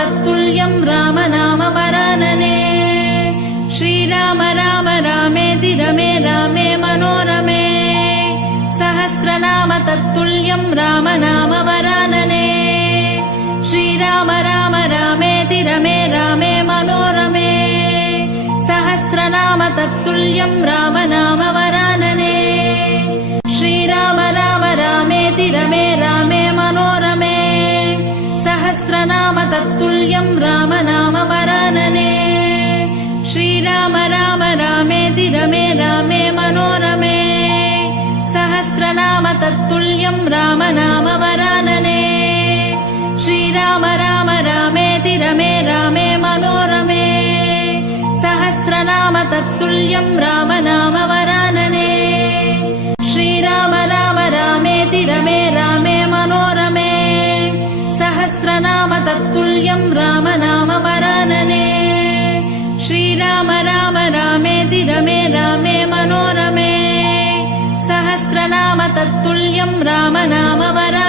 तत्तुल्यं रामनाम वरानने श्रीराम राम रामेति रमे रामे मनोरमे सहस्रनाम तत्तुल्यं रामनाम वरानने श्रीराम राम रामेति रमे रामे मनोरमे सहस्रनाम तत्तुल्यं रामनाम वरानने श्रीराम राम रामेति रमे रामे मनोरमे सहस्रनाम तत्तुल्यं रामनाम वरानने श्रीराम राम रामेति रमे रामे मनोरमे सहस्रनाम तत्तुल्यं रामनाम वरानने श्रीराम राम रामेति रमे रामे मनोरमे सहस्रनाम तत्तुल्यं रामनाम वरानने श्रीराम राम रामेति रमे रामे मनोरमे सहस्रनाम तत्तुल्यं रामनाम वरानने श्रीराम राम रामेति रमे रामे मनोरमे सहस्रनाम तत्तुल्यं रामनाम वरानने